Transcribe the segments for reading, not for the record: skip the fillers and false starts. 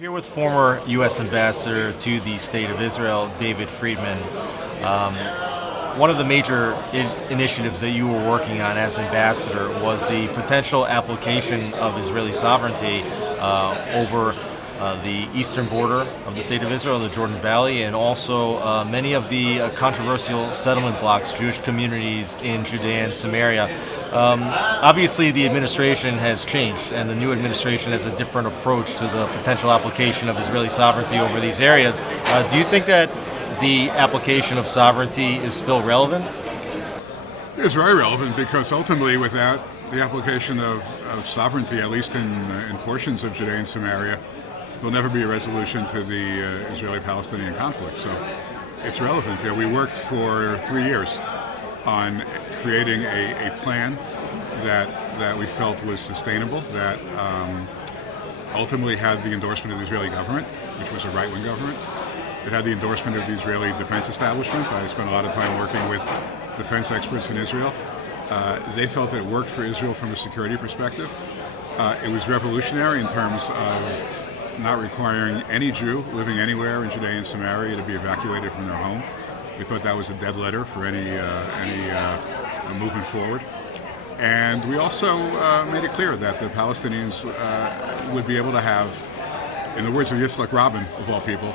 Here with former U.S. Ambassador to the State of Israel, David Friedman. One of the major initiatives that you were working on as ambassador was the potential application of Israeli sovereignty over the eastern border of the State of Israel, the Jordan Valley, and also many of the controversial settlement blocks, Jewish communities in Judea and Samaria. Obviously, the administration has changed, and the new administration has a different approach to the potential application of Israeli sovereignty over these areas. Do you think that the application of sovereignty is still relevant? It's very relevant because ultimately, without the application of sovereignty, at least in portions of Judea and Samaria, there'll never be a resolution to the Israeli-Palestinian conflict. So it's relevant. We worked for 3 years on creating a plan that we felt was sustainable, that ultimately had the endorsement of the Israeli government, which was a right-wing government. It had the endorsement of the Israeli defense establishment. I spent a lot of time working with defense experts in Israel. They felt that it worked for Israel from a security perspective. It was revolutionary in terms of not requiring any Jew living anywhere in Judea and Samaria to be evacuated from their home. We thought that was a dead letter for any movement forward. And we also made it clear that the Palestinians would be able to have, in the words of Yitzhak Rabin, of all people,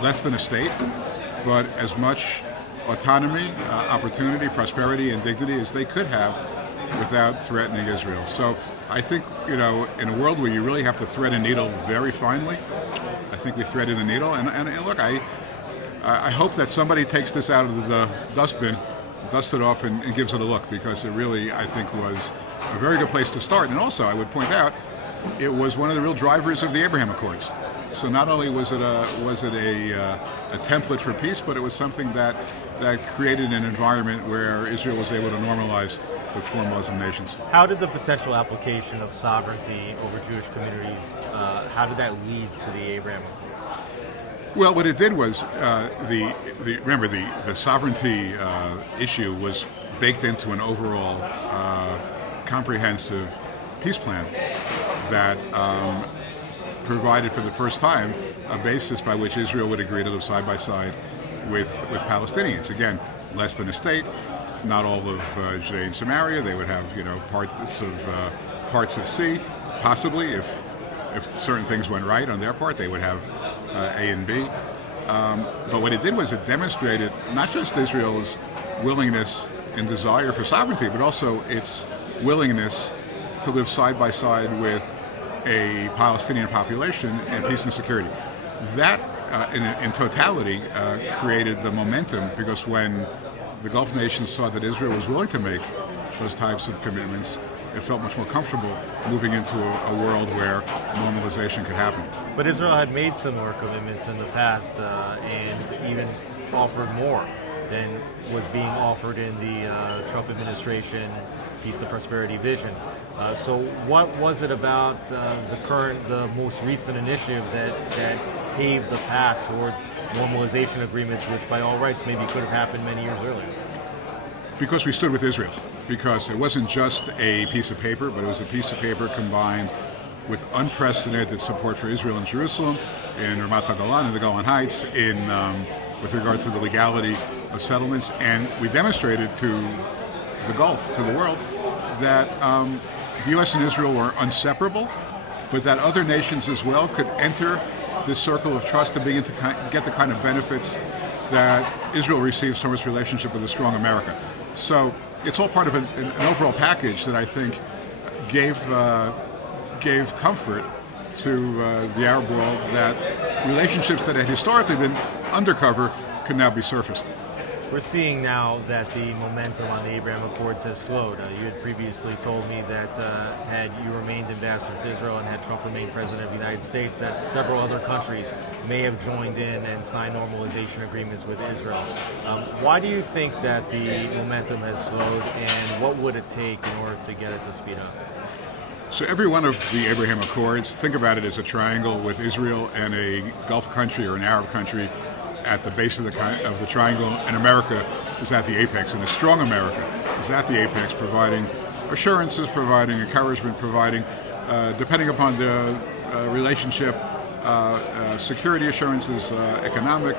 less than a state, but as much autonomy, opportunity, prosperity, and dignity as they could have without threatening Israel. So I think, in a world where you really have to thread a needle very finely, I think we threaded the needle. And look, I hope that somebody takes this out of the dustbin, dusts it off, and gives it a look, because it really, I think, was a very good place to start. And also, I would point out, it was one of the real drivers of the Abraham Accords. So not only was it a template for peace, but it was something that created an environment where Israel was able to normalize with four Muslim nations. How did the potential application of sovereignty over Jewish communities, how did that lead to the Abraham Accords? Well, what it did was, remember, the sovereignty issue was baked into an overall comprehensive peace plan that provided for the first time a basis by which Israel would agree to live side by side with Palestinians. Again, less than a state, not all of Judea and Samaria. They would have parts of C. Possibly, if certain things went right on their part, they would have A and B. But what it did was it demonstrated not just Israel's willingness and desire for sovereignty, but also its willingness to live side by side with a Palestinian population in peace and security. That, in totality, created the momentum, because when the Gulf nations saw that Israel was willing to make those types of commitments, it felt much more comfortable moving into a world where normalization could happen. But Israel had made similar commitments in the past and even offered more than was being offered in the Trump administration Peace to Prosperity vision. So what was it about the most recent initiative that paved the path towards normalization agreements, which by all rights maybe could have happened many years earlier? Because we stood with Israel. Because it wasn't just a piece of paper, but it was a piece of paper combined with unprecedented support for Israel in Jerusalem, in Ramat HaGolan, in the Golan Heights, with regard to the legality of settlements. And we demonstrated to the Gulf, to the world, that the U.S. and Israel were inseparable, but that other nations as well could enter this circle of trust to begin to get the kind of benefits that Israel receives from its relationship with a strong America. So it's all part of an overall package that I think gave comfort to the Arab world that relationships that had historically been undercover could now be surfaced. We're seeing now that the momentum on the Abraham Accords has slowed. You had previously told me that had you remained ambassador to Israel and had Trump remained president of the United States, that several other countries may have joined in and signed normalization agreements with Israel. Why do you think that the momentum has slowed, and what would it take in order to get it to speed up? So every one of the Abraham Accords, think about it as a triangle with Israel and a Gulf country or an Arab country at the base of the triangle, and America is at the apex, and a strong America is at the apex, providing assurances, providing encouragement, providing, depending upon the relationship, security assurances, economic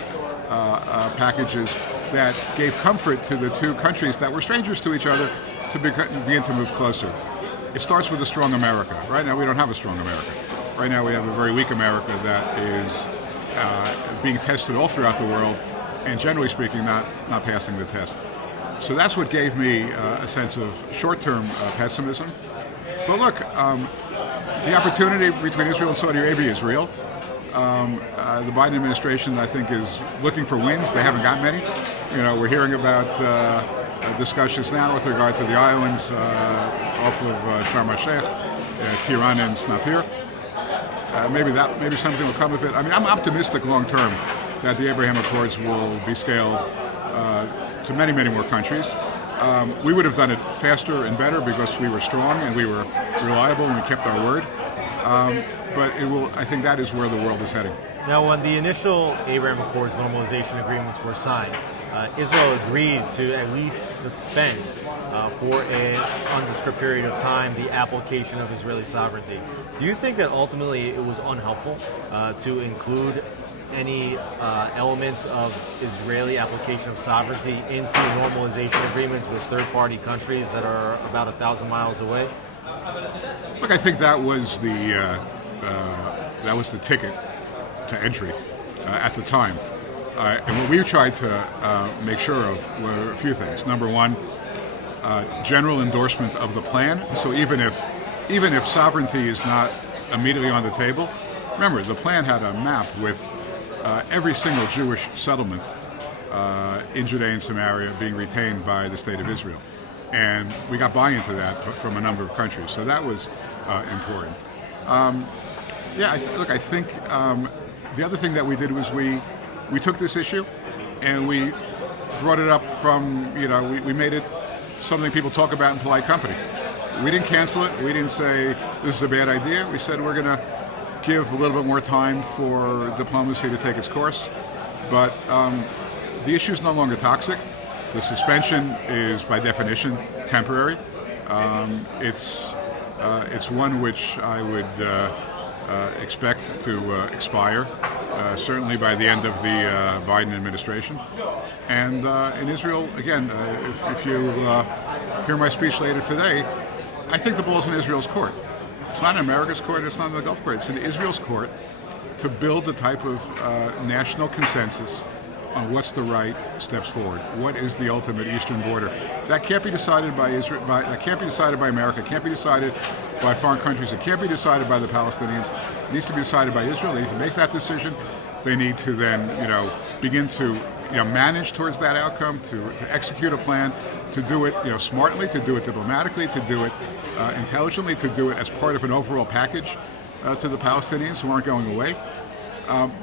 packages that gave comfort to the two countries that were strangers to each other to begin to move closer. It starts with a strong America. Right now we don't have a strong America. Right now we have a very weak America that is being tested all throughout the world and generally speaking not passing the test. So that's what gave me a sense of short-term pessimism. But look, the opportunity between Israel and Saudi Arabia is real. The Biden administration, I think, is looking for wins. They haven't got many. We're hearing about discussions now with regard to the islands off of Sharm el-Sheikh, Traiman and Snapir. Maybe something will come of it. I mean, I'm optimistic long term that the Abraham Accords will be scaled to many, many more countries. We would have done it faster and better because we were strong and we were reliable and we kept our word. But I think that is where the world is heading. Now, when the initial Abraham Accords normalization agreements were signed, Israel agreed to at least suspend for an undescript period of time the application of Israeli sovereignty. Do you think that ultimately it was unhelpful to include any elements of Israeli application of sovereignty into normalization agreements with third-party countries that are about 1,000 miles away? Look, I think that was the ticket to entry at the time. And what we tried to make sure of were a few things. Number one, general endorsement of the plan. So even if sovereignty is not immediately on the table, remember the plan had a map with every single Jewish settlement in Judea and Samaria being retained by the State of Israel. And we got buy-in to that from a number of countries. So that was important. I think the other thing that we did was we took this issue and we brought it up from, we made it something people talk about in polite company. We didn't cancel it. We didn't say this is a bad idea. We said we're going to give a little bit more time for diplomacy to take its course. But the issue is no longer toxic. The suspension is by definition temporary. It's one which I would expect to expire, certainly by the end of the Biden administration. And in Israel, again, if you hear my speech later today, I think the ball's in Israel's court. It's not in America's court, it's not in the Gulf court, it's in Israel's court to build the type of national consensus on what's the right steps forward. What is the ultimate eastern border? That can't be decided by Israel. That can't be decided by America. It can't be decided by foreign countries. It can't be decided by the Palestinians. It needs to be decided by Israel. They need to make that decision. They need to then, begin to, manage towards that outcome, to execute a plan, to do it, smartly, to do it diplomatically, to do it intelligently, to do it as part of an overall package to the Palestinians who aren't going away.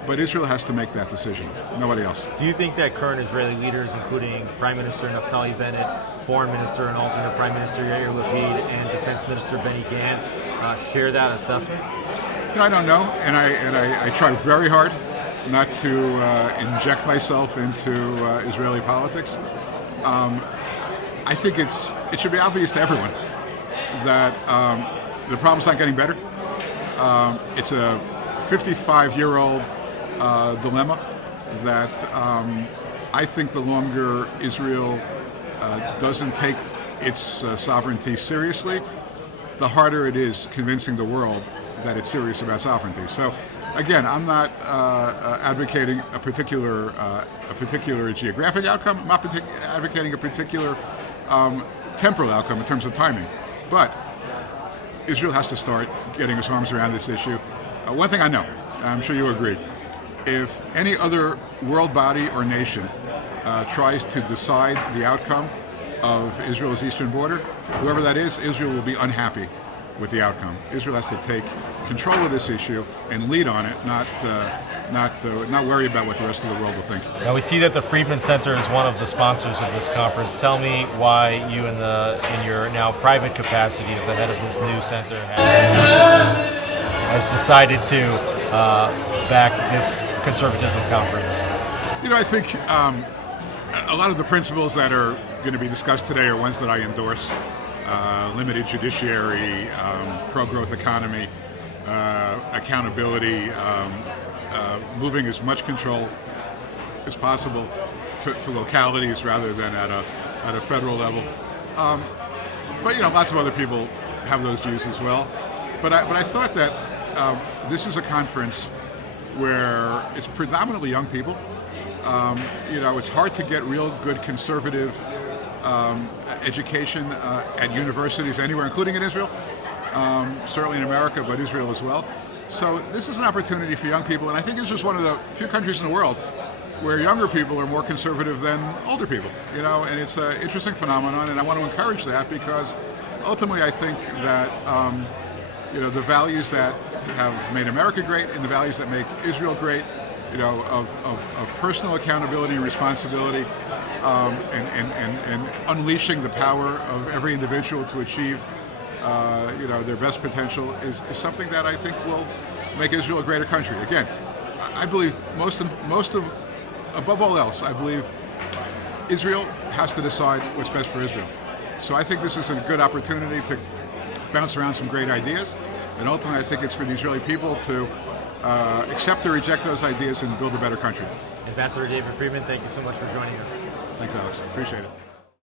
But Israel has to make that decision. Nobody else. Do you think that current Israeli leaders, including Prime Minister Naftali Bennett, Foreign Minister and alternate Prime Minister Yair Lapid, and Defense Minister Benny Gantz, share that assessment? I don't know, and I try very hard not to inject myself into Israeli politics. I think it should be obvious to everyone that the problem's not getting better. It's a 55-year-old dilemma that I think the longer Israel doesn't take its sovereignty seriously, the harder it is convincing the world that it's serious about sovereignty. So, again, I'm not advocating a particular geographic outcome. I'm not advocating a particular temporal outcome in terms of timing. But Israel has to start getting its arms around this issue. One thing I know, I'm sure you agree, if any other world body or nation tries to decide the outcome of Israel's eastern border, whoever that is, Israel will be unhappy with the outcome. Israel has to take control of this issue and lead on it, not worry about what the rest of the world will think. Now we see that the Friedman Center is one of the sponsors of this conference. Tell me why you, in your now private capacity as the head of this new center, has decided to back this conservatism conference. I think a lot of the principles that are going to be discussed today are ones that I endorse. Limited judiciary, pro-growth economy. accountability, moving as much control as possible to localities rather than at a federal level. But lots of other people have those views as well. But I thought that this is a conference where it's predominantly young people. It's hard to get real good conservative education at universities anywhere, including in Israel, certainly in America, but Israel as well. So this is an opportunity for young people, and I think Israel is one of the few countries in the world where younger people are more conservative than older people, and it's an interesting phenomenon, and I want to encourage that because ultimately I think that, the values that have made America great and the values that make Israel great, of personal accountability and responsibility, and unleashing the power of every individual to achieve, their best potential is something that I think will make Israel a greater country. Again, I believe above all else, I believe Israel has to decide what's best for Israel. So I think this is a good opportunity to bounce around some great ideas, and ultimately I think it's for the Israeli people to accept or reject those ideas and build a better country. Ambassador David Friedman, thank you so much for joining us. Thanks, Alex. Appreciate it.